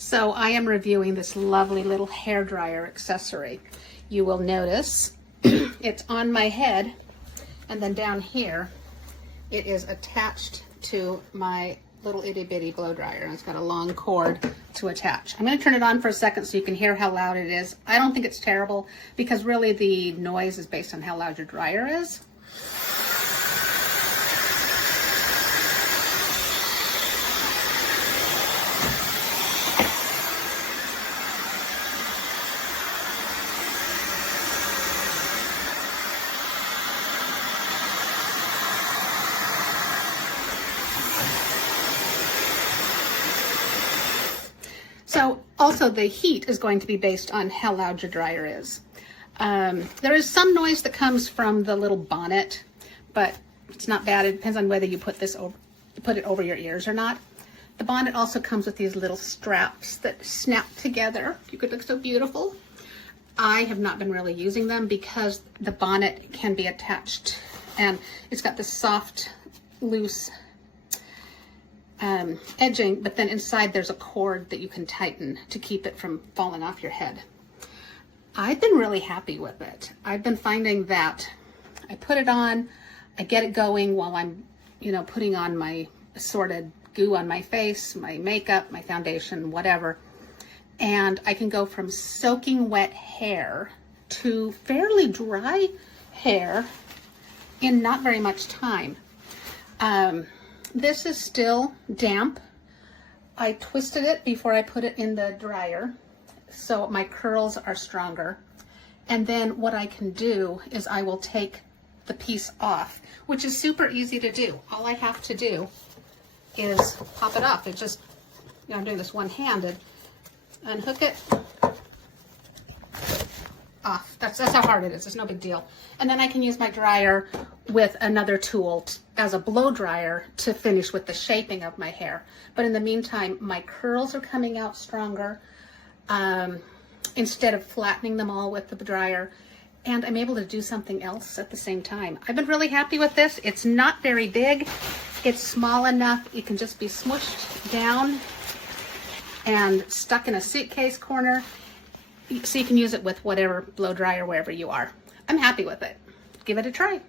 So I am reviewing this lovely little hair dryer accessory. You will notice it's on my head, and then down here it is attached to my little itty bitty blow dryer, and it's got a long cord to attach. I'm going to turn it on for a second so you can hear how loud it is. I don't think it's terrible because really the noise is based on how loud your dryer is. So also the heat is going to be based on how loud your dryer is. There is some noise that comes from the little bonnet, but it's not bad. It depends on whether you put it over your ears or not. The bonnet also comes with these little straps that snap together. You could look so beautiful. I have not been really using them because the bonnet can be attached, and it's got this soft, loose edging, but then inside there's a cord that you can tighten to keep it from falling off your head. I've been really happy with it. I've been finding that I put it on, I get it going while I'm, putting on my assorted goo on my face, my makeup, my foundation, whatever. And I can go from soaking wet hair to fairly dry hair in not very much time. This is still damp. I twisted it before I put it in the dryer, so my curls are stronger. And then what I can do is I will take the piece off, which is super easy to do. All I have to do is pop it off. It just, I'm doing this one-handed. Unhook it, off. That's how hard it is. It's no big deal. And then I can use my dryer with another tool as a blow dryer to finish with the shaping of my hair. But in the meantime, my curls are coming out stronger instead of flattening them all with the dryer. And I'm able to do something else at the same time. I've been really happy with this. It's not very big. It's small enough. It can just be smushed down and stuck in a suitcase corner. So you can use it with whatever blow dryer wherever you are. I'm happy with it. Give it a try.